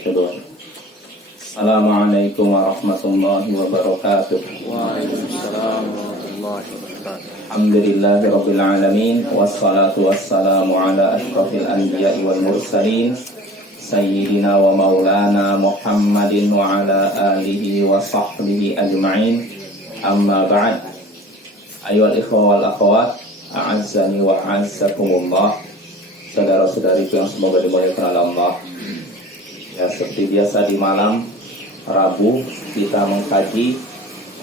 يرشدون. السلام عليكم ورحمة الله وبركاته. وعليكم السلام ورحمة الله وبركاته. الحمد لله رب العالمين والصلاة والسلام على أشرف الأنبياء والمرسلين سيدنا ومولانا محمد وعلى آله وصحبه أجمعين. أما بعد، أيها الإخوة والأخوات, أعزني وأعزكم الله. Saudara-saudariku yang semoga dimuliakan oleh Allah. Ya, seperti biasa di malam Rabu kita mengkaji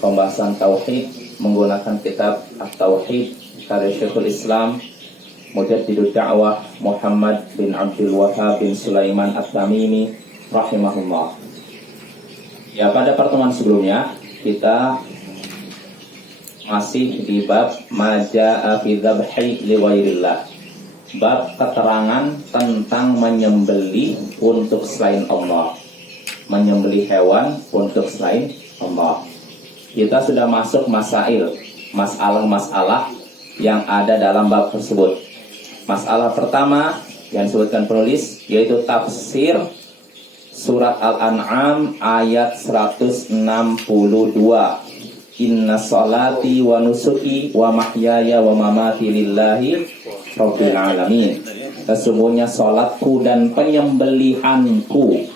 pembahasan tauhid menggunakan kitab At-Tauhid karya Syekhul Islam Mujaddidud Da'wah Muhammad bin Abdul Wahhab bin Sulaiman At-Tamimi rahimahullah. Ya, pada pertemuan sebelumnya kita masih di bab Maja'a fi dzabhi li ghairillah. Bab keterangan tentang menyembelih untuk selain Allah, menyembelih hewan untuk selain Allah. Kita sudah masuk masalah-masalah yang ada dalam bab tersebut. Masalah pertama yang disebutkan penulis yaitu tafsir surat Al-An'am ayat 162. Inna salati wa nusuki wa mahyaya wa mamati lillahi rabbil alamin. Sesungguhnya salatku dan penyembelihanku,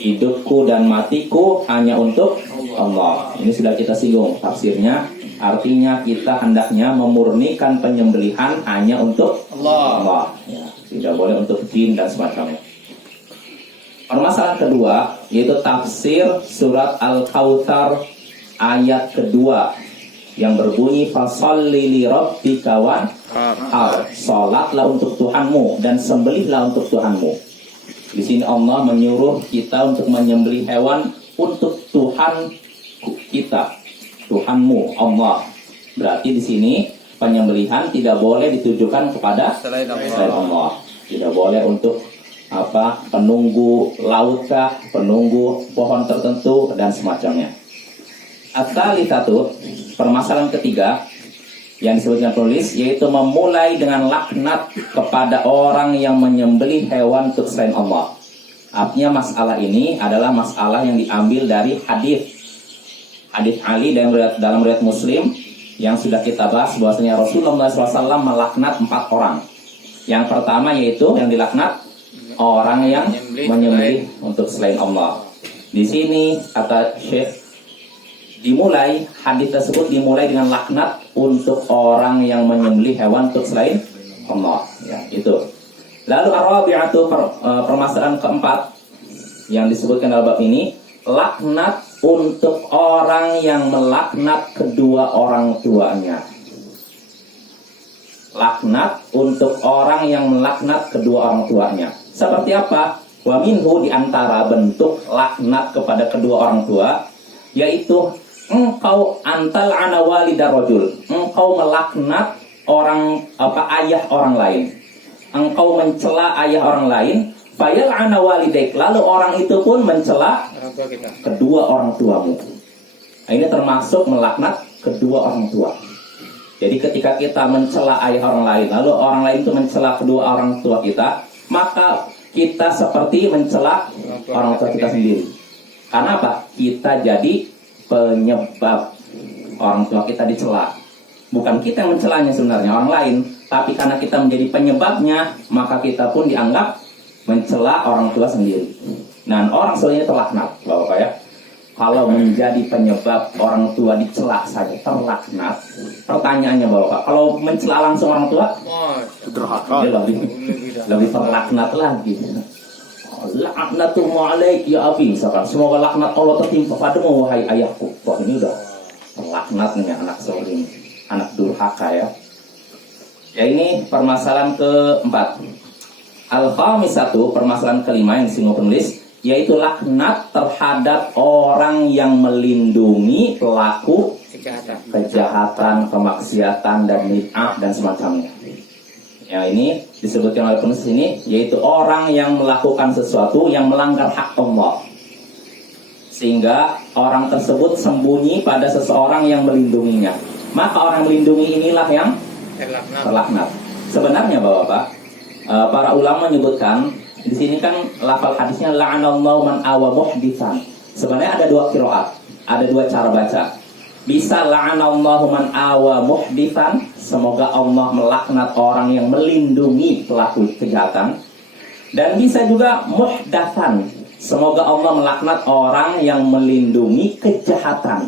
hidupku dan matiku hanya untuk Allah. Ini sudah kita singgung tafsirnya. Artinya kita hendaknya memurnikan penyembelihan hanya untuk Allah. Ya, tidak boleh untuk jin dan semacamnya. Permasalahan kedua yaitu tafsir surat Al-Kautsar ayat kedua yang berbunyi fasholli li rabbika wanhar. Salatlah untuk Tuhanmu dan sembelihlah untuk Tuhanmu. Di sini Allah menyuruh kita untuk menyembelih hewan untuk Tuhan kita, Tuhanmu Allah. Berarti di sini penyembelihan tidak boleh ditujukan kepada selain Allah. Tidak boleh untuk penunggu lautkah, penunggu pohon tertentu dan semacamnya. At-thalitsatu, permasalahan ketiga yang disebutkan penulis yaitu memulai dengan laknat kepada orang yang menyembelih hewan untuk selain Allah. Artinya masalah ini adalah masalah yang diambil dari hadis Ali dalam riwayat Muslim yang sudah kita bahas bahwasanya Rasulullah SAW melaknat 4 orang. Yang pertama yaitu yang dilaknat orang yang menyembelih untuk selain Allah. Di sini kata Syekh hadis tersebut dimulai dengan laknat untuk orang yang menyembelih hewan untuk selain Allah. Ya, itu. Lalu ar-rabi'atu, permasalahan keempat yang disebutkan dalam bab ini, laknat untuk orang yang melaknat kedua orang tuanya. Laknat untuk orang yang melaknat kedua orang tuanya. Seperti apa? Wa minhu, di antara bentuk laknat kepada kedua orang tua yaitu engkau antal ana walidar rajul, engkau melaknat ayah orang lain, engkau mencela ayah orang lain, fayal ana walidaik, lalu orang itu pun mencela kedua orang tuamu. Nah, ini termasuk melaknat kedua orang tua. Jadi ketika kita mencela ayah orang lain, lalu orang lain itu mencela kedua orang tua kita, maka kita seperti mencela orang tua kita sendiri. Karena apa? Kita jadi penyebab orang tua kita dicela. Bukan kita yang mencelanya sebenarnya, orang lain. Tapi karena kita menjadi penyebabnya, maka kita pun dianggap mencela orang tua sendiri. Nah, orang sebenarnya terlaknat, Bapak ya. Kalau menjadi penyebab orang tua dicela saja terlaknat, pertanyaannya Bapak, kalau mencela langsung orang tua, dia lebih terlaknat lagi. Laknatullahi alaik ya abi, misalkan semoga laknat Allah tertimpa padamu wahai ayahku. Wah, ini udah terlaknat nih anak zalim, anak durhaka ya. Ya, ini permasalahan keempat. Al-khamisatu, permasalahan kelima yang disinggung penulis yaitu laknat terhadap orang yang melindungi pelaku kejahatan, kemaksiatan dan bid'ah dan semacamnya. Ya, ini disebutkan oleh penulis ini yaitu orang yang melakukan sesuatu yang melanggar hak Allah, sehingga orang tersebut sembunyi pada seseorang yang melindunginya. Maka orang melindungi inilah yang terlaknat. Sebenarnya Bapak, para ulama menyebutkan di sini kan lafal hadisnya la'anallahu man awa muhditsan. Sebenarnya ada dua qiraat, ada dua cara baca. Bisa la'anallahu man awa muhditsan, semoga Allah melaknat orang yang melindungi pelaku kejahatan. Dan bisa juga muhdatsan, semoga Allah melaknat orang yang melindungi kejahatan.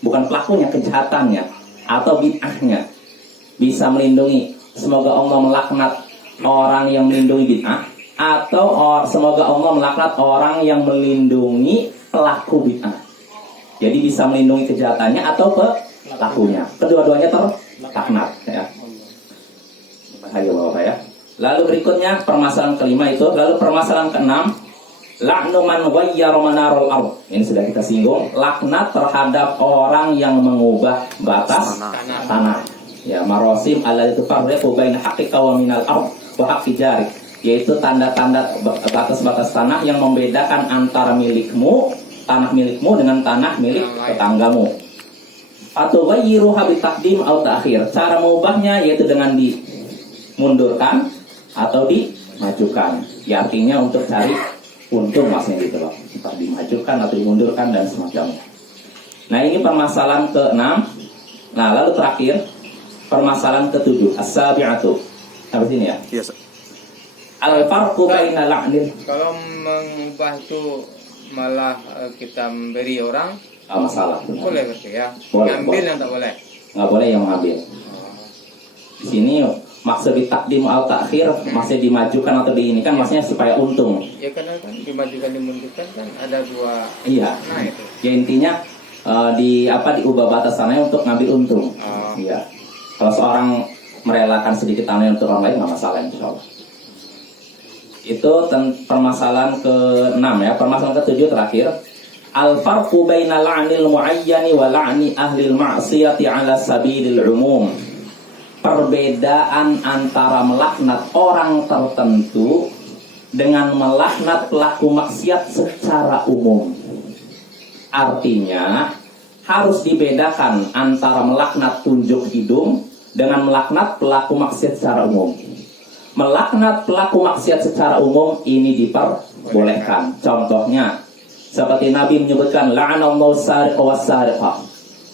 Bukan pelakunya, kejahatannya atau bid'ahnya. Bisa melindungi, semoga Allah melaknat orang yang melindungi bid'ah, atau semoga Allah melaknat orang yang melindungi pelaku bid'ah. Jadi bisa melindungi kejahatannya atau pelakunya. Kedua-duanya terlaknat ya. Ayo Bapak ya. Lalu berikutnya permasalahan kelima itu. Lalu permasalahan keenam, la'nu man ghayyara manarul ardh. Ini sudah kita singgung. Laknat terhadap orang yang mengubah batas tanah. Ya, marosim allati tufarriqu baina haqqika wa minal ardh wa haqqi jarik. Yaitu tanda-tanda batas-batas tanah yang membedakan antara milikmu, tanah milikmu dengan tanah milik tetanggamu. Atau ghayyiruha bitaqdim atau ta'khir. Cara mengubahnya yaitu dengan dimundurkan atau dimajukan. Ya, artinya untuk cari untung maksudnya gitu loh. Entah dimajukan atau dimundurkan dan semacamnya. Nah, ini permasalahan ke-6. Nah, lalu terakhir permasalahan ke-7, as-sabi'atu. Habis ini ya. Yes. Al-farqu baina la'nil. Kalau mengubah itu malah kita memberi orang, Masalah. boleh berarti ya. Boleh, Ngambil boleh. yang tak boleh. Nggak boleh yang mengambil. Di sini maksud ditakdim atau takhir, masih dimajukan atau di ini kan maksudnya supaya untung. Ya karena kan dimajukan dimundurkan kan ada dua. Iya. Nah itu. Ya intinya diubah batas tanahnya untuk ngambil untung. Oh. Iya. Kalau seorang merelakan sedikit tanahnya untuk orang lain nggak masalah insya Allah. Itu permasalahan ke-6 ya. Permasalahan ke-7 terakhir. Al-farqu baina la'nil mu'ayyani wa la'ni ahlil ma'siyati ala sabilil umum. Perbedaan antara melaknat orang tertentu dengan melaknat pelaku maksiat secara umum. Artinya harus dibedakan antara melaknat tunjuk hidung dengan melaknat pelaku maksiat secara umum. Melaknat pelaku maksiat secara umum ini diperbolehkan. Contohnya seperti Nabi menyebutkan la'anallahu sariqa was-sariqah.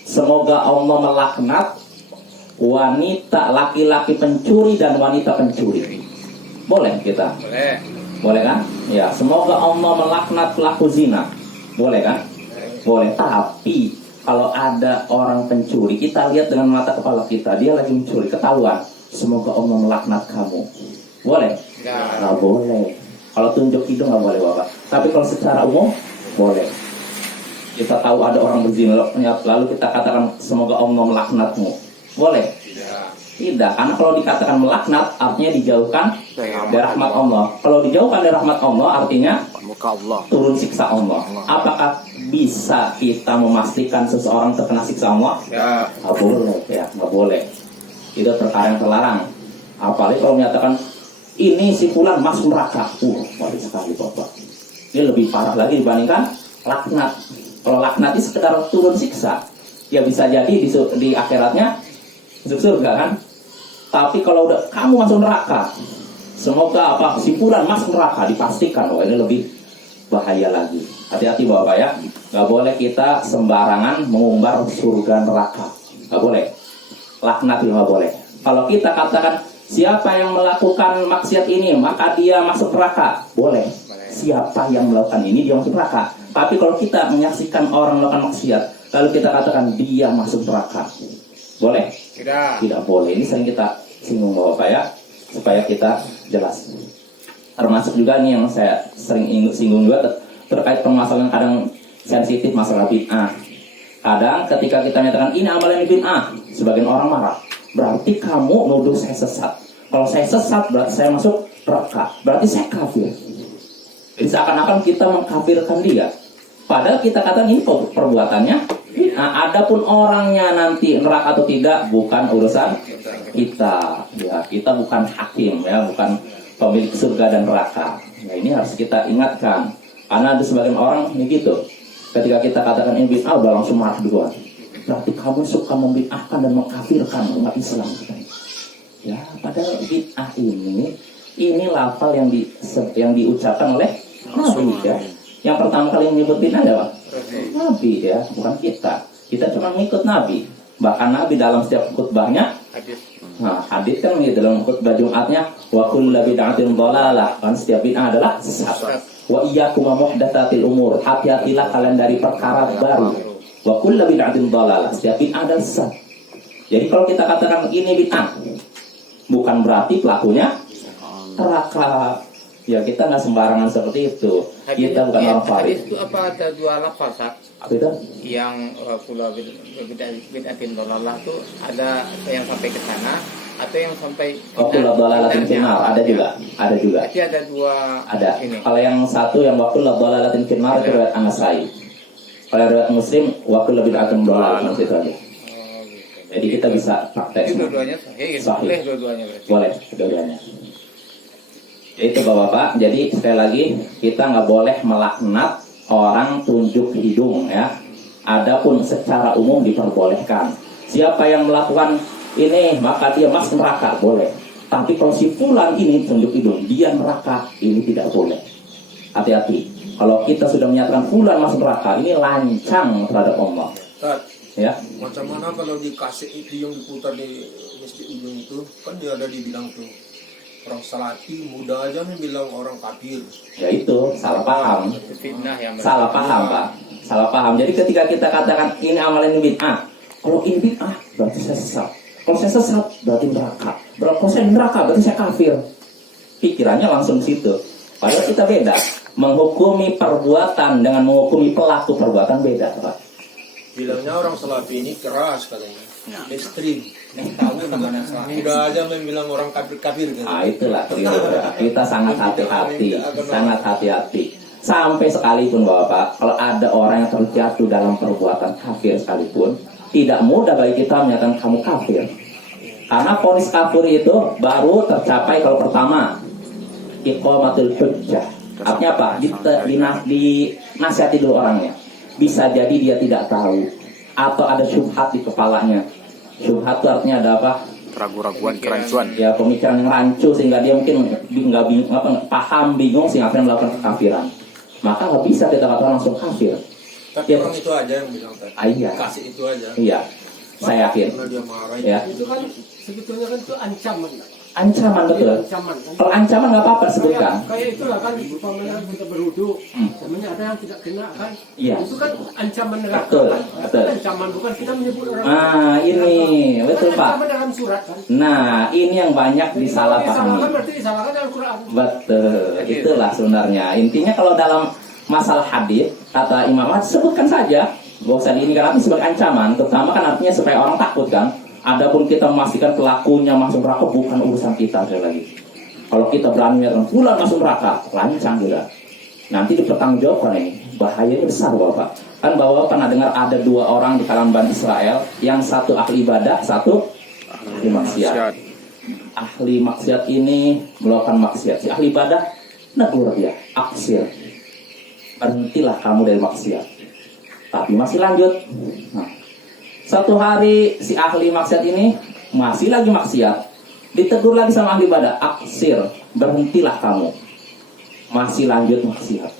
Semoga Allah melaknat wanita, laki-laki pencuri dan wanita pencuri. Boleh kita? Boleh. Boleh kan? Ya, semoga Allah melaknat pelaku zina. Boleh kan? Boleh. Tapi kalau ada orang pencuri, kita lihat dengan mata kepala kita, dia lagi mencuri, ketahuan. Semoga Allah melaknat kamu. Boleh? Nggak boleh. Kalau tunjuk hidung nggak boleh Bapak. Tapi kalau secara umum boleh. Kita tahu ada orang berzina, lalu kita katakan semoga Allah melaknatmu. Boleh? Tidak. Karena kalau dikatakan melaknat artinya dijauhkan dari rahmat Allah. Kalau dijauhkan dari rahmat Allah artinya Muka Allah. turun siksa Allah. Apakah bisa kita memastikan seseorang terkena siksa Allah? Ya. Nggak boleh, ya, nggak boleh. Itu perkara yang terlarang. Apalagi kalau menyatakan ini si fulan masuk neraka. Waduh sekali Bapak. Ini lebih parah lagi dibandingkan laknat. Kalau laknat itu sekedar turun siksa, ya bisa jadi di akhiratnya masuk surga kan. Tapi kalau udah kamu masuk neraka, semoga si fulan masuk neraka, dipastikan. Oh ini lebih bahaya lagi. Hati-hati Bapak ya. Nggak boleh kita sembarangan mengumbar surga neraka. Nggak boleh. Laknat juga nggak boleh. Kalau kita katakan siapa yang melakukan maksiat ini maka dia masuk neraka, boleh. Siapa yang melakukan ini dia masuk neraka. Tapi kalau kita menyaksikan orang melakukan maksiat lalu kita katakan dia masuk neraka, boleh? Tidak. Tidak boleh. Ini sering kita singgung Bapak ya, supaya kita jelas. Termasuk juga nih yang saya sering singgung juga terkait permasalahan kadang sensitif masalah bid'ah. Kadang ketika kita menyatakan ini amalan bid'ah, sebagian orang marah. Berarti kamu nuduh saya sesat. Kalau saya sesat berarti saya masuk neraka. Berarti saya kafir. Jadi seakan-akan kita mengkafirkan dia. Padahal kita katakan ini perbuatannya. Nah, adapun orangnya nanti neraka atau tidak bukan urusan kita. Ya, kita bukan hakim ya, bukan pemilik surga dan neraka. Nah, ini harus kita ingatkan. Karena ada sebagian orang ini gitu. Ketika kita katakan ini bid'ah udah langsung marah duluan. Berarti kamu suka membid'ahkan dan mengkafirkan umat Islam. Ya, padahal bid'ah ini Ini lafal yang diucapkan oleh Nabi ya. Yang pertama kali menyebutin ada apa? Nabi ya, bukan kita. Kita cuma ngikut Nabi. Bahkan Nabi dalam setiap khutbahnya, hadis kan dalam khutbah Jumatnya, wa kullu bid'atin dhalalah, kan setiap bid'ah adalah sesat. Wa iyyakum muhdatsatil umur, hati-hatilah kalian dari perkara baru. Wa kullu bid'atin dhalalah, setiap bid'ah adalah sesat. Jadi kalau kita katakan ini bid'ah, bukan berarti pelakunya neraka. Ya kita nggak sembarangan seperti itu. Kita bukan orang farid. Hadis itu apa ada dua lafaz? Apa itu? Yang kula bid'atin dhalalah itu ada yang sampai ke sana atau yang sampai Waktu dhalalatin finnar ada juga. Jadi ada dua Ada. ini. Kalau yang satu yang waktu dhalalatin finnar itu riwayat An-Nasai. Kalau riwayat Muslim waktu bid'atin dhalalah itu aja. Oh, gitu. Jadi kita bisa praktek. Jadi dua-duanya sahih. Sahih. Boleh dua-duanya berarti. Boleh dua-duanya. Itu Bapak-bapak. Jadi sekali lagi kita nggak boleh melaknat orang tunjuk hidung ya. Adapun secara umum diperbolehkan. Siapa yang melakukan ini maka dia masuk neraka, boleh. Tapi kalau si fulan ini tunjuk hidung, dia neraka, ini tidak boleh. Hati-hati. Kalau kita sudah menyatakan fulan masuk neraka, ini lancang terhadap Allah. Ya. Macam mana kalau dikasih itu yang diputar di masjid ujung itu, kan dia ada dibilang tuh orang salati muda aja bilang orang kafir. Ya itu salah paham. Itu fitnah yang Salah paham, Pak. Salah paham. Jadi ketika kita katakan ini amalan ini bid'ah, kalau ini bid'ah berarti saya sesat. Kalau saya sesat berarti neraka. Kalau saya neraka berarti saya kafir. Pikirannya langsung ke situ. Padahal kita beda. Menghukumi perbuatan dengan menghukumi pelaku perbuatan beda, Pak. Bilangnya orang salafi ini keras katanya. Ekstrim. Tahu mana muda aja bilang orang kafir gitu. Nah itulah kita sangat hati-hati, sangat hati-hati. Sampai sekalipun Bapak, kalau ada orang yang terjatuh dalam perbuatan kafir sekalipun, tidak mudah bagi kita menyatakan kamu kafir. Karena vonis kafir itu baru tercapai kalau pertama iqamatul hujjah. Artinya apa? Dinasihati dulu orangnya. Bisa jadi dia tidak tahu atau ada syubhat di kepalanya. Syubhat itu artinya ada apa? Keraguan, kerancuan. Ya pemikiran yang rancu sehingga dia mungkin nggak paham, bingung sehingga akhirnya melakukan kekafiran. Maka nggak bisa kita katakan langsung kafir. Tapi Ya. orang itu aja yang bilang tadi. Iya. Kasih itu aja. Iya, saya yakin. Karena dia marah. Ya, Itu kan sebetulnya kan itu ancaman. ancaman betul. Ancaman kan. Kalau ancaman nggak apa-apa disebutkan. Kayak itulah kan umpamanya kita berwudu, namanya ada yang tidak kena kan. Iya. Itu kan ancaman neraka. Betul, Kan? betul. Kan ancaman bukan kita menyebut orang. Ah, ini betul kan Pak. ancaman dalam surat kan. Nah, ini yang banyak Kalau disalahpahami. disalahkan berarti disalahkan dalam Quran. Betul, itulah sebenarnya. Intinya kalau dalam masalah hadis kata Imam Ahmad sebutkan saja, gak usah diinikan arti sebagai ancaman. Terutama kan artinya supaya orang takut kan. Adapun kita memastikan pelakunya masuk neraka bukan urusan kita sekali lagi. Kalau kita berani menyatakan fulan masuk neraka, lancang juga. Nanti dipertanggungjawabkan ini. Bahayanya besar Bapak. Kan Bapak pernah dengar ada dua orang di kalangan Bani Israel, yang satu ahli ibadah, satu ahli maksiat. Ahli maksiat ini melakukan maksiat. Si ahli ibadah negur dia, aksir. Berhentilah kamu dari maksiat. Tapi masih lanjut. Nah, satu hari si ahli maksiat ini masih lagi maksiat. Ditegur lagi sama ahli ibadah, aksir, berhentilah kamu. Masih lanjut maksiat.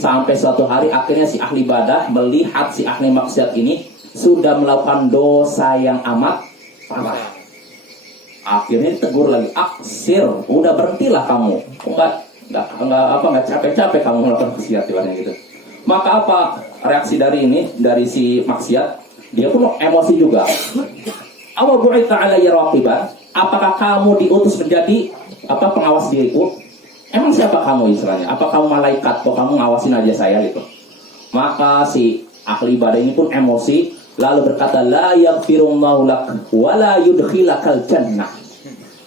Sampai suatu hari akhirnya si ahli ibadah melihat si ahli maksiat ini sudah melakukan dosa yang amat parah. Akhirnya ditegur lagi, aksir, udah berhentilah kamu. Enggak capek-capek kamu melakukan maksiat gitu. Maka apa reaksi dari ini, dari si maksiat? Dia pun emosi juga. Awa bu'ita alayya raqiban? Apakah kamu diutus menjadi pengawas diriku? Emang siapa kamu istilahnya? Apa kamu malaikat? Kok kamu ngawasin aja saya gitu? Maka si ahli ibadah ini pun emosi, lalu berkata, la yaghfirullahu lak wa la yudkhilakal jannah.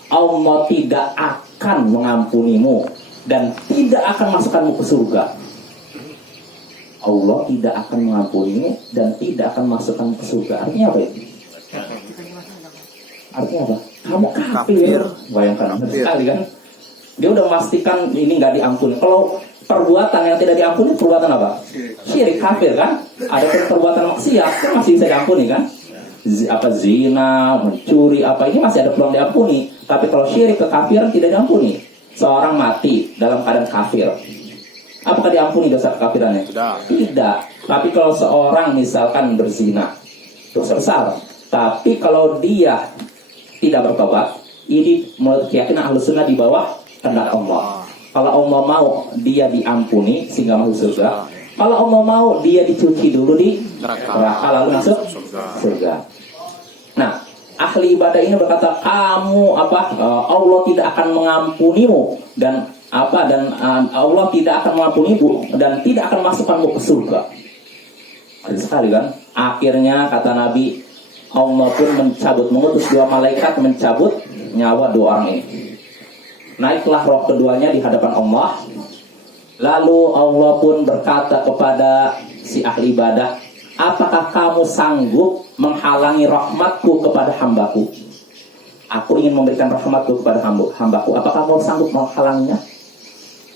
Allah tidak akan mengampunimu dan tidak akan masukkanmu ke surga. Allah tidak akan mengampunimu dan tidak akan masukkan ke surga. Artinya apa itu? Artinya apa? Kamu kafir. Bayangkan sekali kan? Dia udah memastikan ini nggak diampuni. Kalau perbuatan yang tidak diampuni, perbuatan apa? Syirik, kafir kan? Ada perbuatan maksiat kan masih bisa diampuni kan? Zina, mencuri, ini masih ada peluang diampuni. Tapi kalau syirik, kekafiran tidak diampuni. seorang mati dalam keadaan kafir, apakah diampuni dosa kekafirannya? Tidak. Tapi kalau seorang misalkan berzina, dosa besar. Tapi kalau dia tidak bertobat, ini menurut keyakinan Ahlus Sunnah di bawah kehendak Allah. Kalau Allah mau dia diampuni sehingga masuk surga. Kalau Allah mau dia dicuci dulu di neraka lalu masuk surga. Nah, ahli ibadah ini berkata, kamu Allah tidak akan mengampunimu dan Allah tidak akan mengampunimu dan tidak akan masukkanmu ke surga. Adil sekali kan? Akhirnya kata Nabi, Allah pun mengutus 2 malaikat mencabut nyawa 2 orang ini. Naiklah roh keduanya di hadapan Allah. Lalu Allah pun berkata kepada si ahli ibadah, apakah kamu sanggup menghalangi rahmatku kepada hambaku? Aku ingin memberikan rahmatku kepada hambaku. Apakah kamu sanggup menghalanginya?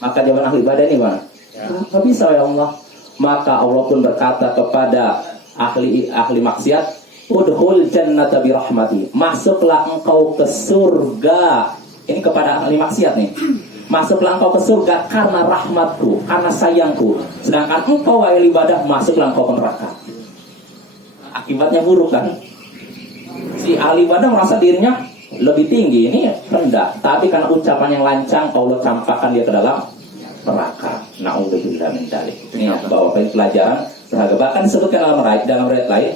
Maka jawaban ahli ibadah ini mana? Tidak bisa ya Allah. Maka Allah pun berkata kepada ahli maksiat, udhul jannata bi rahmati. Masuklah engkau ke surga. Ini kepada ahli maksiat nih. Masuklah engkau ke surga karena rahmatku, karena sayangku. Sedangkan engkau ahli ibadah, masuklah engkau ke neraka. Akibatnya buruk kan? Si ahli ibadah merasa dirinya lebih tinggi, ini rendah. Tapi karena ucapan yang lancang, Allah campakkan dia ke dalam neraka. Na'udzubillah min dzalik. Ini bahwa pelajaran berharga. Bahkan disebutkan dalam riwayat lain,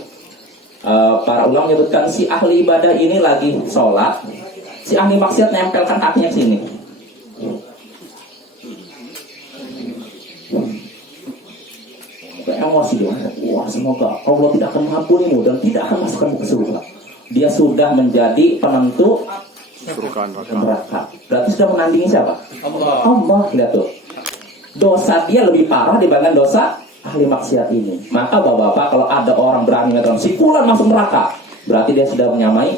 para ulama menyebutkan si ahli ibadah ini lagi sholat, si ahli maksiat nempelkan kakinya ke sini. Emosi dia, wah semoga Allah tidak akan mengampunimu dan tidak akan masukkanmu ke surga. Dia sudah menjadi penentu neraka. Berarti sudah menandingi siapa? Allah. Lihat tuh, dosa dia lebih parah dibandingkan dosa ahli maksiat ini. Maka bapak-bapak, kalau ada orang berani mengatakan si fulan masuk neraka, berarti dia sudah menyamai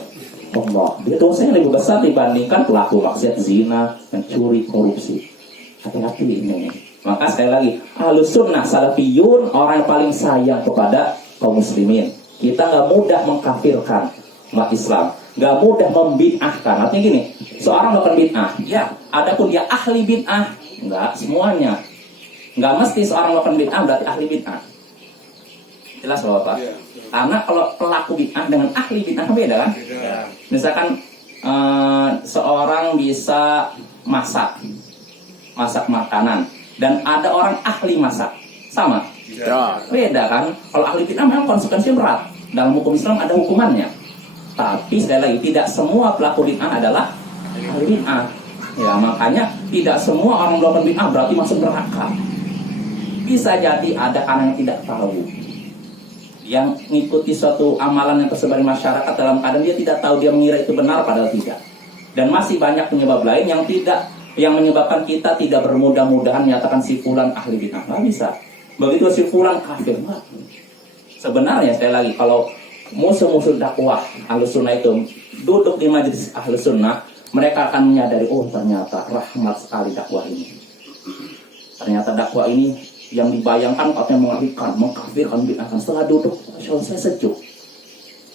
Allah. Dia dosanya lebih besar dibandingkan pelaku maksiat zina, mencuri, korupsi. Hati-hati ini. Maka sekali lagi, Ahlus Sunnah Salafiyun orang yang paling sayang kepada kaum muslimin. Kita nggak mudah mengkafirkan umat Islam, nggak mudah membid'ahkan. Artinya gini, seorang melakukan bid'ah, ya, adapun dia ahli bid'ah, nggak semuanya. Nggak mesti seorang melakukan bid'ah berarti ahli bid'ah. Jelas loh Pak? Karena kalau pelaku bid'ah dengan ahli bid'ah beda kan? Misalkan seorang bisa masak makanan dan ada orang ahli masak, sama? Beda kan? Kalau ahli bid'ah memang konsekuensinya berat. Dalam hukum Islam ada hukumannya. Tapi sekali lagi, tidak semua pelaku bid'ah adalah ahli bid'ah. Ya, makanya tidak semua orang melakukan bid'ah berarti masuk neraka. Bisa jadi ada orang yang tidak tahu, yang mengikuti suatu amalan yang tersebar di masyarakat dalam keadaan dia tidak tahu, dia mengira itu benar padahal tidak. Dan masih banyak penyebab lain yang menyebabkan kita tidak bermudah-mudahan menyatakan si fulan ahli bid'ah. Nggak bisa. Begitu si fulan kafir. Sebenarnya sekali lagi, kalau musuh-musuh dakwah Ahlus Sunnah itu duduk di majelis Ahlus Sunnah, mereka akan menyadari, oh ternyata rahmat sekali dakwah ini. Ternyata dakwah ini yang dibayangkan katanya mengerikan, mengkafirkan, bid'ahkan. Setelah duduk, saya sejuk.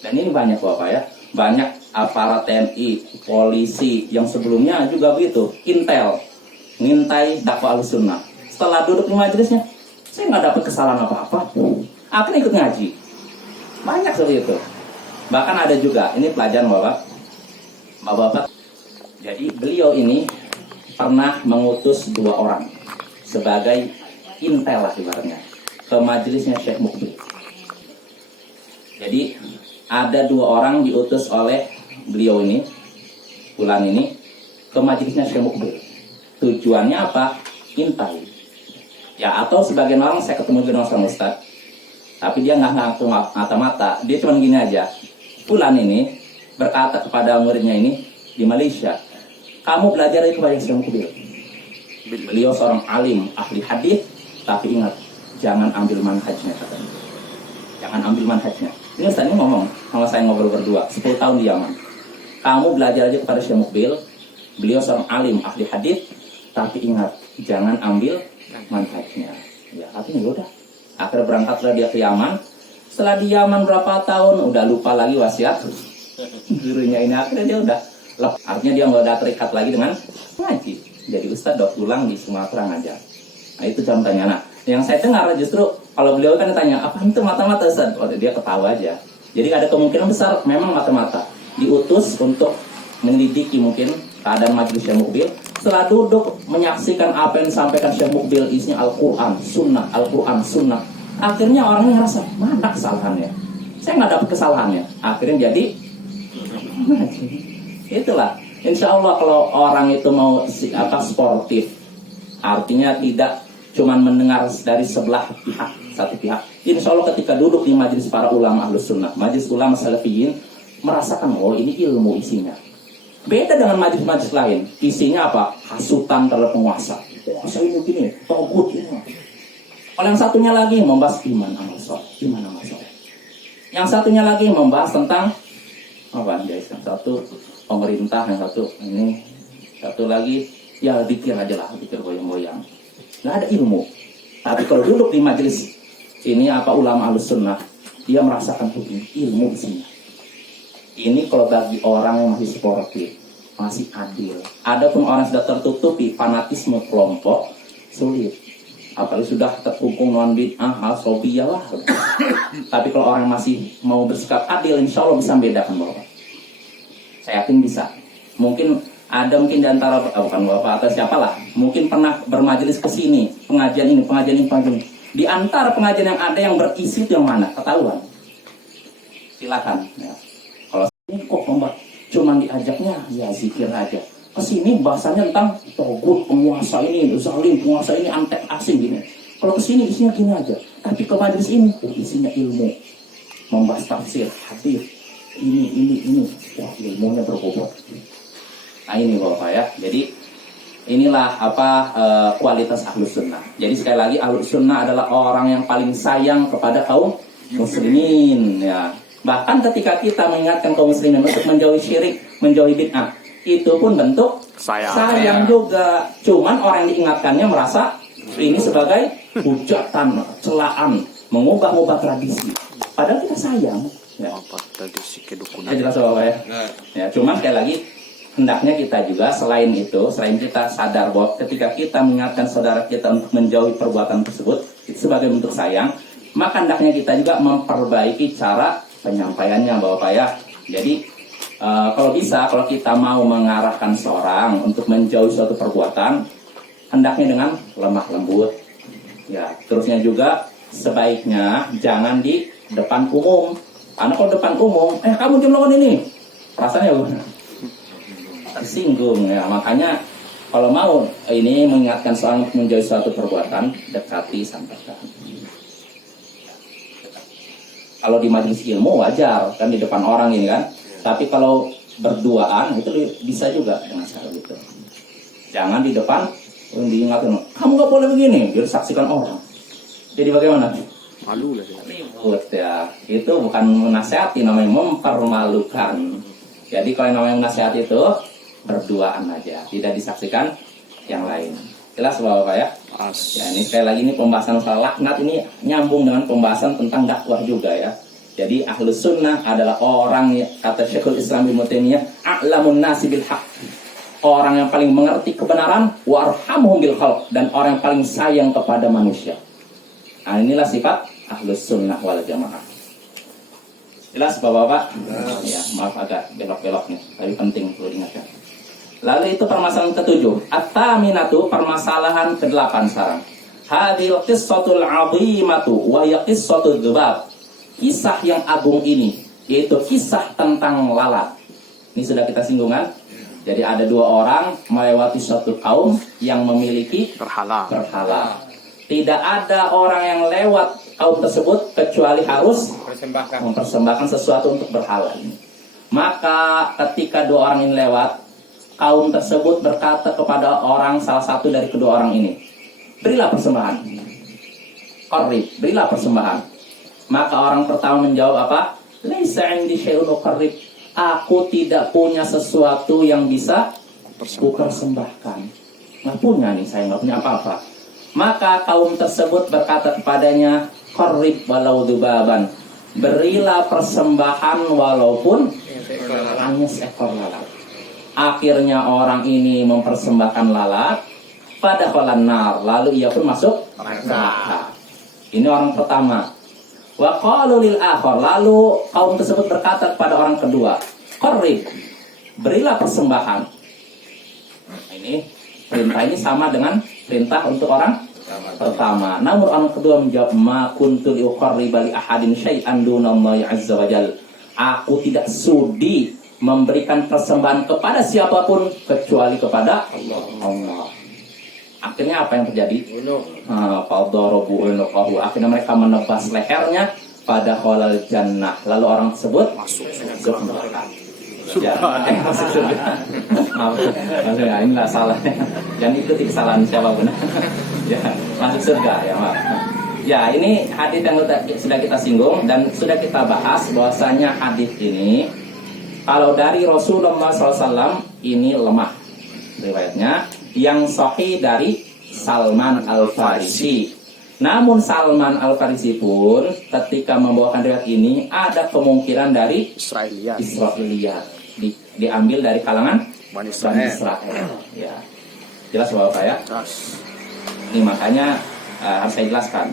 Dan ini banyak Bapak ya, banyak aparat TNI, polisi yang sebelumnya juga begitu, intel, ngintai dakwah Ahlus Sunnah. Setelah duduk di majelisnya, saya nggak dapat kesalahan apa-apa. Akhirnya ikut ngaji. Banyak seperti itu. Bahkan ada juga, ini pelajaran Bapak. Jadi beliau ini pernah mengutus 2 orang sebagai intel lah ibaratnya ke majelisnya Syekh Mukbil. Jadi ada 2 orang diutus oleh beliau ini, bulan ini, ke majelisnya Syekh Mukbil. Tujuannya apa? Intai. Ya, atau sebagian orang saya ketemu dengan seorang ustaz, tapi dia nggak ngaku mata-mata. Dia cuma gini aja. Bulan ini berkata kepada muridnya ini di Malaysia, kamu belajar itu banyak Syekh Mukbil. Beliau seorang alim, ahli hadis, tapi ingat, jangan ambil manhajnya katanya. Jangan ambil manhajnya. Ini Ustaz ini ngomong, sama saya ngobrol berdua, 10 tahun di Yaman. Kamu belajar aja kepada Syekh Mukbil, beliau seorang alim, ahli hadis, tapi ingat, jangan ambil manhajnya. Ya, artinya udah. Akhirnya berangkatlah dia ke Yaman. Setelah di Yaman berapa tahun, udah lupa lagi wasiat gurunya ini. Akhirnya dia udah, artinya dia nggak ada terikat lagi dengan ngaji. jadi ustadz dok pulang di Sumatera ngajar. Nah itu contohnya. Nah yang saya dengar justru kalau beliau kan ditanya apa itu mata-mata ustadz, oh, dia ketawa aja. Jadi ada kemungkinan besar memang mata-mata diutus untuk menyelidiki mungkin keadaan majelis Syekh Mukbil. Setelah duduk menyaksikan apa yang disampaikan Syekh Mukbil isinya Al-Quran, Sunnah, Al-Quran, Sunnah. Akhirnya orang ini ngerasa mana kesalahannya? Saya nggak dapat kesalahannya. Akhirnya jadi itulah. Insya Allah kalau orang itu mau sportif, artinya tidak cuman mendengar dari sebelah pihak, satu pihak. Insya Allah ketika duduk di majelis para ulama Ahlus Sunnah, majelis ulama Salafiyin, merasakan oh ini ilmu isinya. Beda dengan majelis-majelis lain, isinya apa? Hasutan terhadap penguasa. Penguasa ini begini, togut ini. Kalau yang satunya lagi membahas iman amal soleh, iman amal soleh. Yang satunya lagi membahas tentang apa guys? Yang satu pemerintah, yang satu ini, satu lagi ya pikir aja lah, pikir goyang-goyang. Nggak ada ilmu. Tapi kalau duduk di majelis ini apa ulama Ahlus Sunnah, dia merasakan ilmu isinya. Ini kalau bagi orang yang masih sportif, masih adil. Adapun orang sudah tertutupi fanatisme kelompok, sulit. Apalagi sudah terkungkung non bid'ah, al-sobiyah lah. Tapi kalau orang masih mau bersikap adil, insya Allah bisa membedakan bapak. Saya yakin bisa. Mungkin ada mungkin di antara bukan bapak atau siapalah, mungkin pernah bermajelis ke sini, pengajian ini. Di antara pengajian yang ada yang berisi itu yang mana? Ketahuan. Silakan. Ya. Kalau ini kok mbak, cuman diajaknya ya zikir aja. Kesini bahasanya tentang togut, penguasa ini, zalim, penguasa ini antek asing gini. Kalau kesini isinya gini aja. Tapi ke majelis ini, isinya ilmu, membahas tafsir, hadis, ini. Wah ilmunya berbobot. Nah ini bapak ya. Jadi inilah kualitas Ahlus Sunnah. Jadi sekali lagi Ahlus Sunnah adalah orang yang paling sayang kepada kaum muslimin ya. Bahkan ketika kita mengingatkan kaum muslimin untuk menjauhi syirik, menjauhi bid'ah, itu pun bentuk sayang juga. Cuman orang yang diingatkannya merasa ini sebagai hujatan, celaan, mengubah-ubah tradisi. Padahal kita sayang. Ya. Tradisi kedukunan. Jelas bapak ya. Ya, cuman sekali lagi hendaknya kita juga selain kita sadar bahwa ketika kita mengingatkan saudara kita untuk menjauhi perbuatan tersebut itu sebagai bentuk sayang, maka hendaknya kita juga memperbaiki cara penyampaiannya bapak ya. Jadi kalau kita mau mengarahkan seorang untuk menjauhi suatu perbuatan, hendaknya dengan lemah lembut. Ya, terusnya juga sebaiknya jangan di depan umum. Karena kalau depan umum, kamu jangan melakukan ini, rasanya tersinggung ya. Makanya kalau mau ini mengingatkan seorang untuk menjauhi suatu perbuatan, dekati, sampaikan. Kalau di majelis ilmu wajar kan di depan orang ini kan. Tapi kalau berduaan itu bisa juga dengan cara gitu. Jangan di depan diingatkan, kamu nggak boleh begini, biar saksikan orang. Jadi bagaimana? Malu lah. Ribut ya. Itu bukan menasihati, namanya mempermalukan. Jadi kalau yang namanya nasihat itu berduaan aja, tidak disaksikan yang lain. Jelas Bapak ya? Ya ini sekali lagi ini pembahasan soal laknat ini nyambung dengan pembahasan tentang dakwah juga ya. Jadi Ahlus Sunnah adalah orang kata Syekhul Islam Ibnu Taimiyah, a'lamun nasi bil haq. Orang yang paling mengerti kebenaran, warhamhum bil khalq, dan orang yang paling sayang kepada manusia. Nah, inilah sifat Ahlus Sunnah wal Jamaah. Jelas Bapak-bapak? Ya, maaf agak belok-belok nih, tapi penting perlu diingatkan. Lalu itu permasalahan ketujuh. At-taminatu, permasalahan ke-8 sekarang. Hadhil qissatul 'azimatu wa hiya qissatul dzubab. Kisah yang agung ini, yaitu kisah tentang lalat. Ini sudah kita singgung kan? Jadi ada dua orang melewati suatu kaum yang memiliki berhala. Tidak ada orang yang lewat kaum tersebut kecuali harus mempersembahkan sesuatu untuk berhala ini. Maka ketika dua orang ini lewat, kaum tersebut berkata kepada salah satu dari kedua orang ini, berilah persembahan. Qarrib, berilah persembahan. Maka orang pertama menjawab apa? Laisa 'indi syai'un uqarrib. Aku tidak punya sesuatu yang bisa kupersembahkan. Nggak punya nih, saya nggak punya apa-apa. Maka kaum tersebut berkata kepadanya, qarrib walau dubaban. Berilah persembahan walaupun hanya seekor lalat. Akhirnya orang ini mempersembahkan lalat pada nar, lalu ia pun masuk neraka. Ini orang pertama. Wa qalu lil akhar, lalu kaum tersebut berkata kepada orang kedua, qarrib, berilah persembahan. Nah, ini perintah ini sama dengan perintah untuk orang pertama. Namun orang kedua menjawab, ma kuntu liuqarriba li ahadin syai'an dunallahi azza wajal. Aku tidak sudi memberikan persembahan kepada siapapun kecuali kepada Allah. Akhirnya apa yang terjadi? Akhirnya mereka menebas lehernya pada khalal jannah. Lalu orang tersebut masuk neraka. Ya, masuk surga. Ya, ini nggak salah. Jangan ikuti kesalahan siapapun. Ya, masuk surga ya, maaf. Ya, ini hadis yang sudah kita singgung dan sudah kita bahas bahwasanya hadis ini kalau dari Rasulullah SAW ini lemah riwayatnya. Yang sahih dari Salman Al-Farisi. Namun Salman Al-Farisi pun ketika membawakan riwayat ini ada kemungkinan dari Israiliyat. Diambil dari kalangan Bani Israel. Ya. Jelas Bapak ya? Ini makanya harus saya jelaskan.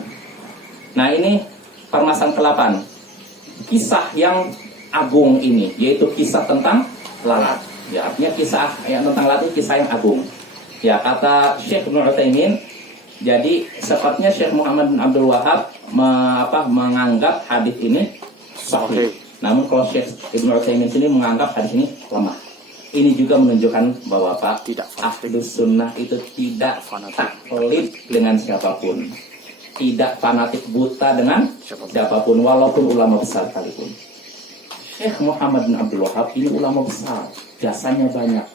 Nah, ini permasalahan ke-8. Kisah yang agung ini yaitu kisah tentang lalat. Ya, artinya kisah yang tentang lalat itu kisah yang agung. Ya, kata Syekh Ibnu Utsaimin, jadi sepertinya Syekh Muhammad bin Abdul Wahab menganggap hadis ini sahih. Namun kalau Syekh Ibnu Utsaimin sini menganggap hadis ini lemah. Ini juga menunjukkan bahwa Ahlus Sunnah itu tidak taklid dengan siapapun. Tidak fanatik buta dengan siapapun, walaupun ulama besar sekalipun. Syekh Muhammad bin Abdul Wahab ini ulama besar, jasanya banyak.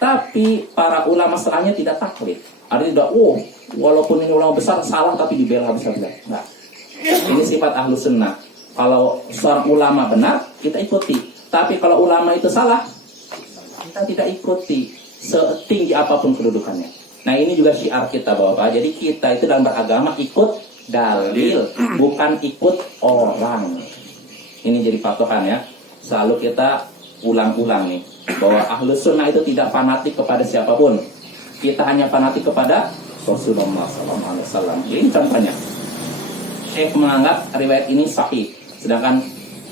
Tapi para ulama setelahnya tidak taklid. Artinya walaupun ini ulama besar salah tapi dibela habis-habisan. Nah, ini sifat Ahlus Sunnah. Kalau seorang ulama benar kita ikuti. Tapi kalau ulama itu salah kita tidak ikuti setinggi apapun kedudukannya. Nah, ini juga syiar kita Bapak. Jadi kita itu dalam beragama ikut dalil, bukan ikut orang. Ini jadi patokan ya. Selalu kita ulang-ulang nih bahwa Ahlus Sunnah itu tidak fanatik kepada siapapun. Kita hanya fanatik kepada Rasulullah SAW. Ini contohnya. Syekh menganggap riwayat ini sahih, sedangkan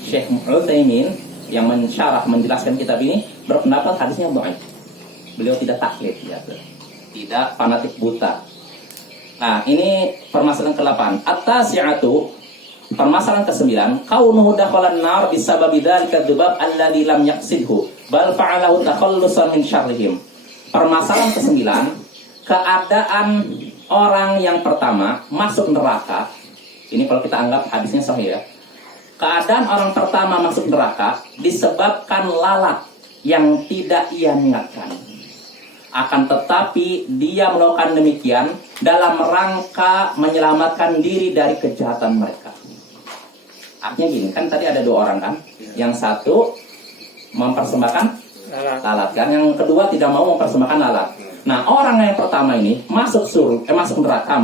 Syekh Utsaimin yang menjelaskan kitab ini berpendapat hadisnya dhaif. Beliau tidak taklid, ya, tidak fanatik buta. Nah, ini permasalahan ke-8. At-tasi'atu, permasalahan ke-9, kaunuhu dakhalan nar bisababi dzalika dzubab alladzi lam yaqsidhu bal fa'alahu takhallusan min syarrihim. Permasalahan ke-9, keadaan orang yang pertama masuk neraka. Ini kalau kita anggap hadisnya sahih ya. Keadaan orang pertama masuk neraka disebabkan lalat yang tidak ia niatkan. Akan tetapi dia melakukan demikian dalam rangka menyelamatkan diri dari kejahatan mereka. Artinya gini, kan tadi ada 2 orang kan. Yang satu mempersembahkan lalat kan, yang kedua tidak mau mempersembahkan lalat. Nah, orang yang pertama ini masuk neraka,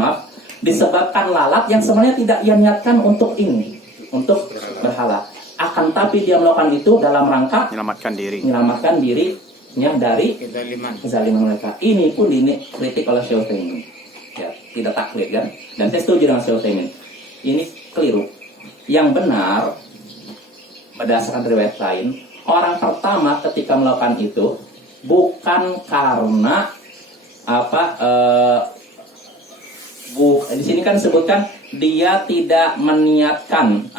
disebabkan lalat yang sebenarnya tidak ia niatkan untuk ini, untuk berhala. Akan tapi dia melakukan itu dalam rangka menyelamatkan dirinya dari kezaliman mereka. Ini pun kritik oleh Syekh Utsaimin. Ya, tidak taklid kan? Dan saya setuju dengan Syekh Utsaimin. Ini keliru. Yang benar berdasarkan riwayat lain, orang pertama ketika melakukan itu bukan karena di sini kan disebutkan dia tidak meniatkan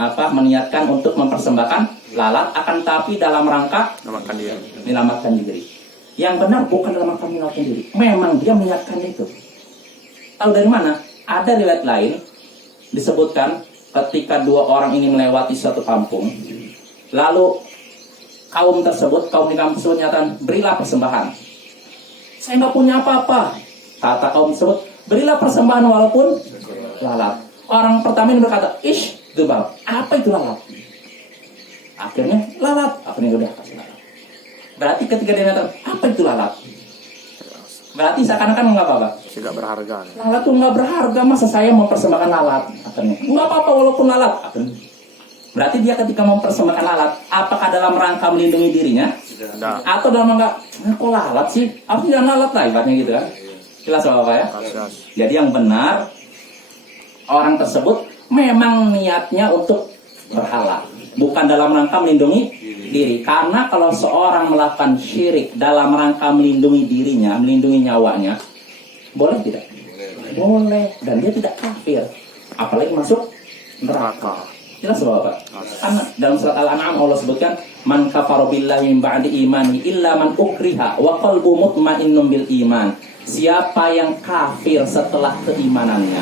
untuk mempersembahkan lalat, akan tapi dalam rangka menyelamatkan diri. Yang benar bukan dalam rangka menyelamatkan diri, memang dia meniatkan itu. Tahu dari mana? Ada riwayat lain disebutkan ketika 2 orang ini melewati suatu kampung, lalu kaum di kampung tersebut nyatakan, berilah persembahan. Saya nggak punya apa-apa, kata kaum tersebut, berilah persembahan walaupun lalat. Orang pertama ini berkata, dzubab, apa itu lalat? Akhirnya lalat, akhirnya udah kasih lalat. Berarti ketika dia mengatakan, apa itu lalat? Berarti seakan-akan nggak apa-apa. Tidak berharga. Lalat tuh nggak berharga, masa saya mempersembahkan lalat? Akhirnya nggak apa-apa walaupun lalat. Akhirnya Berarti dia ketika mempersembahkan lalat, apakah dalam rangka melindungi dirinya? Tidak. Atau dalam rangka, kok lalat sih? Apa jangan lalat lah ibaratnya gitu kan? Jelas Bapak ya? Jelas. Jadi yang benar, orang tersebut memang niatnya untuk berhala, bukan dalam rangka melindungi diri. Karena kalau seorang melakukan syirik dalam rangka melindungi dirinya, melindungi nyawanya, boleh tidak? Boleh, dan dia tidak kafir, apalagi masuk neraka. Jelas Bapak? Karena dalam surat Al-An'am Allah sebutkan, man kafara billahi min ba'di imani illa man ukriha wa qalbu mutmainnun bil iman. Siapa yang kafir setelah keimanannya,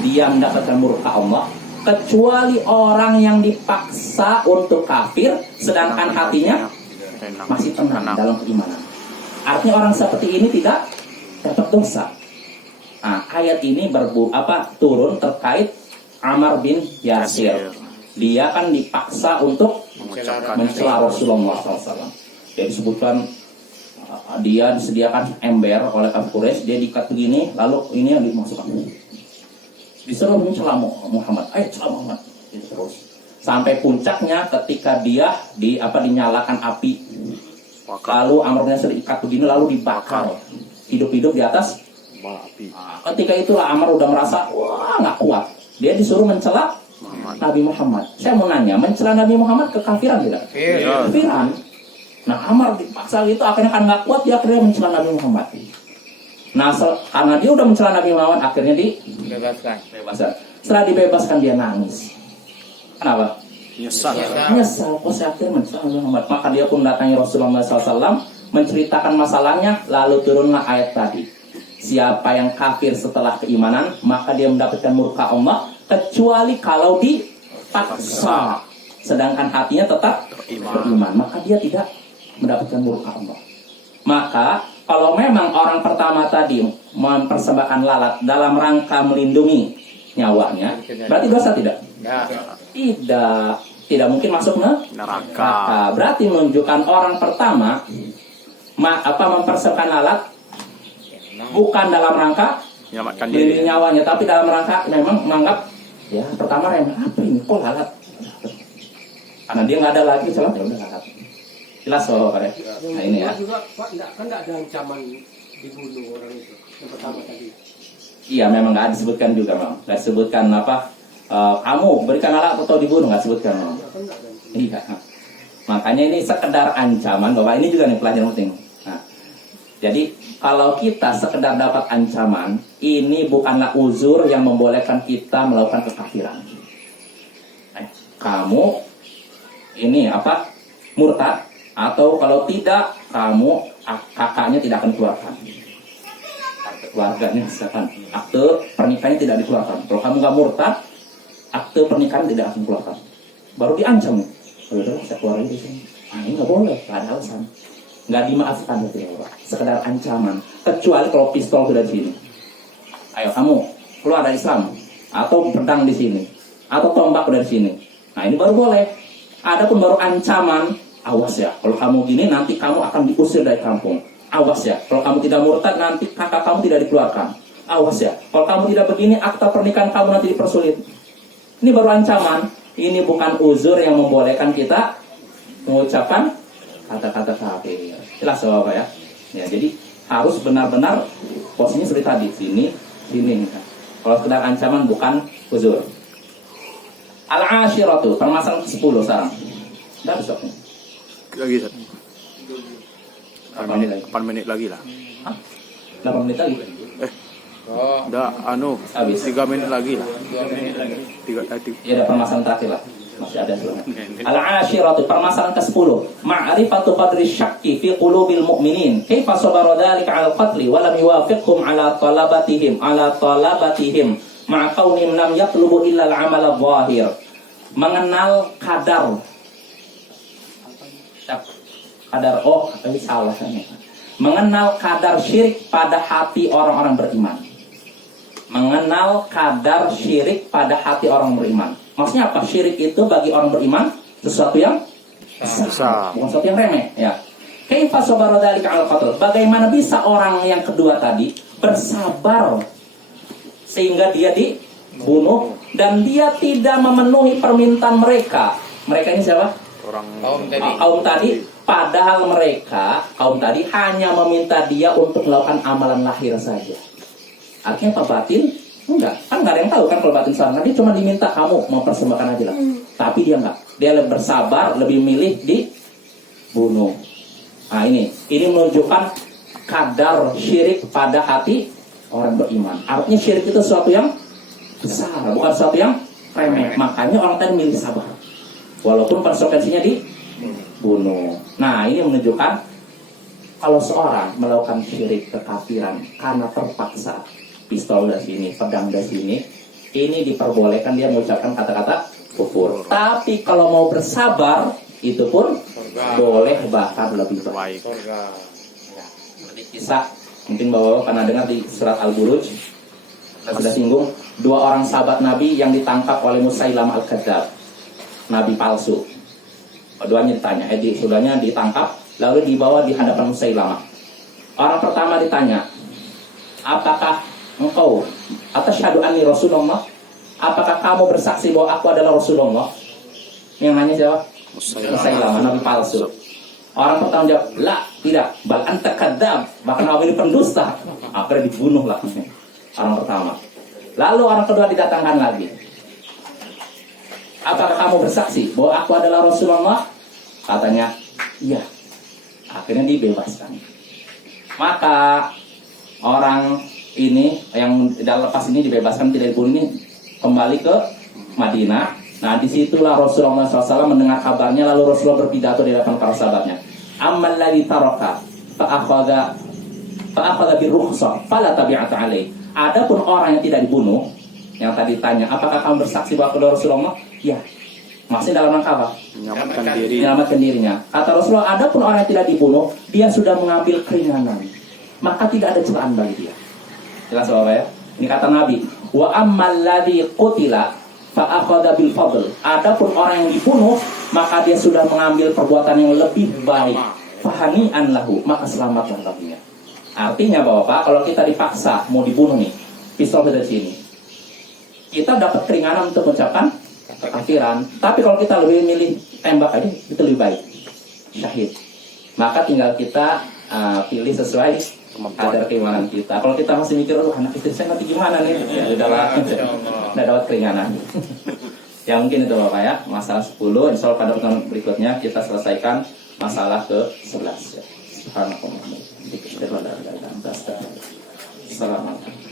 dia mendapatkan murka Allah, kecuali orang yang dipaksa untuk kafir sedangkan hatinya masih tenang dalam keimanan. Artinya orang seperti ini tidak dapat dosa. Nah, ayat ini turun terkait Ammar bin Yasir. Dia kan dipaksa untuk mencela Rasulullah SAW. Dia disebutkan dia disediakan ember oleh kafir Quraisy, dia diikat begini, lalu ini yang dimasukkan. Disuruh mencela Muhammad, ayo cela Muhammad. Terus sampai puncaknya ketika dia dinyalakan api. Lalu Ammar bin Yasir diikat begini lalu dibakar hidup-hidup di atas api. Ketika itulah Ammar udah merasa wah nggak kuat. Dia disuruh mencela Nabi Muhammad. Saya mau nanya, mencela Nabi Muhammad kekafiran tidak? Kekafiran. Nah, Ammar dipaksa itu akhirnya kan nggak kuat, dia akhirnya mencela Nabi Muhammad. Nah, karena dia udah mencela Nabi Muhammad, akhirnya dibebaskan. Setelah dibebaskan dia nangis. Kenapa? Nyesal. Kok saya akhirnya mencela Nabi Muhammad. Maka dia pun datangi Rasulullah SAW, menceritakan masalahnya, lalu turunlah ayat tadi. Siapa yang kafir setelah keimanan, maka dia mendapatkan murka Allah, kecuali kalau dipaksa, sedangkan hatinya tetap beriman, maka dia tidak mendapatkan murka Allah. Maka kalau memang orang pertama tadi mempersembahkan lalat dalam rangka melindungi nyawanya, berarti dosa tidak? Tidak mungkin masuk neraka. Berarti menunjukkan orang pertama mempersembahkan lalat bukan dalam rangka menyelamatkan melindungi diri. nyawanya, tapi dalam rangka memang menganggap ya pertama remeh, apa ini kok lalat? Karena dia nggak ada lagi salah, ya udah lalat. Jelas Bapak ya. Nah ini ya. Juga Pak, enggak ada ancaman dibunuh orang itu yang pertama tadi. Iya memang nggak disebutkan juga Bang. Nggak disebutkan kamu berikan lalat atau dibunuh, nggak disebutkan Bang. Iya. Makanya ini sekedar ancaman bahwa ini juga nih pelajaran penting. Nah, jadi kalau kita sekedar dapat ancaman, ini bukanlah uzur yang membolehkan kita melakukan kekafiran. Kamu ini murtad, atau kalau tidak kamu kakaknya tidak akan dikeluarkan. Keluarganya misalkan akte pernikahannya tidak dikeluarkan. Kalau kamu nggak murtad, akte pernikahan tidak akan dikeluarkan. Baru diancam. Kalau udah saya keluar dari sini. Nah, ini nggak boleh, nggak ada alasan. Nggak dimaafkan gitu ya Pak. Sekedar ancaman. Kecuali kalau pistol sudah di sini. Ayo kamu keluar dari Islam, atau pedang di sini, atau tombak dari sini. Nah ini baru boleh. Adapun baru ancaman, awas ya. Kalau kamu gini nanti kamu akan diusir dari kampung. Awas ya. Kalau kamu tidak murtad nanti kakak kamu tidak dikeluarkan. Awas ya. Kalau kamu tidak begini akta pernikahan kamu nanti dipersulit. Ini baru ancaman. Ini bukan uzur yang membolehkan kita mengucapkan kata-kata kafir. Jelas Bapak ya. Ya, jadi harus benar-benar posisinya seperti tadi, sini. Kalau sekedar ancaman bukan uzur. Al-ashiratu, permasalahan 10 sekarang. Udah besoknya. Lagi 8 menit lagi. 8 menit lagi lah. Hah? 8 menit lagi? Dah Habis. 3 menit lagi lah. 2 menit lagi. 3 Ya ada permasalahan terakhir lah. Masih ada sebenarnya. Al-ashiratu, permasalahan ke-10. Ma'rifatu qadri syakki fi qulubil mu'minin. Kaifa sabara dzalika 'ala al-qatli wa lam yuwafiqhum 'ala talabatihim ma'a qaulihim lam yatlubu illa al-'amal adh-dhahir. Mengenal kadar ini salah ini. Mengenal kadar syirik pada hati orang-orang beriman. Mengenal kadar syirik pada hati orang beriman. Maksudnya apa? Syirik itu bagi orang beriman sesuatu yang besar, bukan sesuatu yang remeh, ya. Kaifa sabara dzalika 'ala qatl? Bagaimana bisa orang yang kedua tadi bersabar sehingga dia dibunuh dan dia tidak memenuhi permintaan mereka. Mereka ini siapa? Orang Kaum tadi. Padahal mereka, kaum tadi hanya meminta dia untuk melakukan amalan lahir saja. Artinya apa, batin? Enggak. Kan nggak ada yang tahu kan kalau batin seorang. Dia cuma diminta kamu mempersembahkan aja lah. Tapi dia enggak. Dia lebih bersabar, lebih milih dibunuh. Nah ini menunjukkan kadar syirik pada hati orang beriman. Artinya syirik itu sesuatu yang besar, bukan sesuatu yang remeh. Makanya orang tadi milih sabar, walaupun konsekuensinya dibunuh. Nah ini menunjukkan kalau seorang melakukan syirik kekafiran karena terpaksa, pistol dari sini, pedang dari sini, ini diperbolehkan dia mengucapkan kata-kata kufur. Tapi kalau mau bersabar, itu pun boleh, bahkan lebih baik. Kisah mungkin bapak pernah dengar di surat Al-Buruj, ada singgung 2 orang sahabat Nabi yang ditangkap oleh Musailamah Al-Kadzab, Nabi palsu. Keduanya sudahnya ditangkap, lalu dibawa di hadapan Musailamah. Orang pertama ditanya, apakah engkau asyhadu anni Rasulullah? Apakah kamu bersaksi bahwa aku adalah Rasulullah? Yang nanya siapa? Musailamah, Nabi palsu. Orang pertama jawab, la, tidak, bal anta kadzdzab, bahkan kamu ini pendusta. Akhirnya dibunuh lah orang pertama. Lalu orang kedua didatangkan lagi. Apakah kamu bersaksi bahwa aku adalah Rasulullah? Katanya, iya. Akhirnya dibebaskan. Maka orang ini yang lepas ini dibebaskan, tidak dibunuh, ini kembali ke Madinah. Nah disitulah Rasulullah SAW mendengar kabarnya, lalu Rasulullah berpidato di hadapan para sahabatnya. Ammal ladzi taraka fa'akhadha birukhsah fala tabi'ata alaih. Adapun orang yang tidak dibunuh, yang tadi tanya, apakah kamu bersaksi bahwa kedua Rasulullah? Ya. Masih dalam rangka apa? Menyelamatkan dirinya. Kata Rasulullah, adapun orang yang tidak dibunuh, dia sudah mengambil keringanan, maka tidak ada celaan bagi dia. Jelas Bapak ya? Ini kata Nabi. Wa ammal ladzi qutila fa'akhadha bil fadl. Adapun orang yang dibunuh, maka dia sudah mengambil perbuatan yang lebih baik. Fahani'an lahu, maka selamatlah baginya. Artinya Bapak, kalau kita dipaksa mau dibunuh nih, pistol dari sini, kita dapat keringanan untuk mengucapkan kekafiran. Tapi kalau kita lebih milih tembak aja, itu lebih baik, syahid. Maka tinggal kita pilih sesuai kadar keimanan kita. Kalau kita masih mikir, anak istri saya nanti gimana nih? Ya udahlah, udah dapat keringanan. Ya mungkin itu Bapak ya, masalah 10. Insya Allah pada pertemuan berikutnya kita selesaikan masalah ke-11 ya. Subhanallah. Assalamualaikum.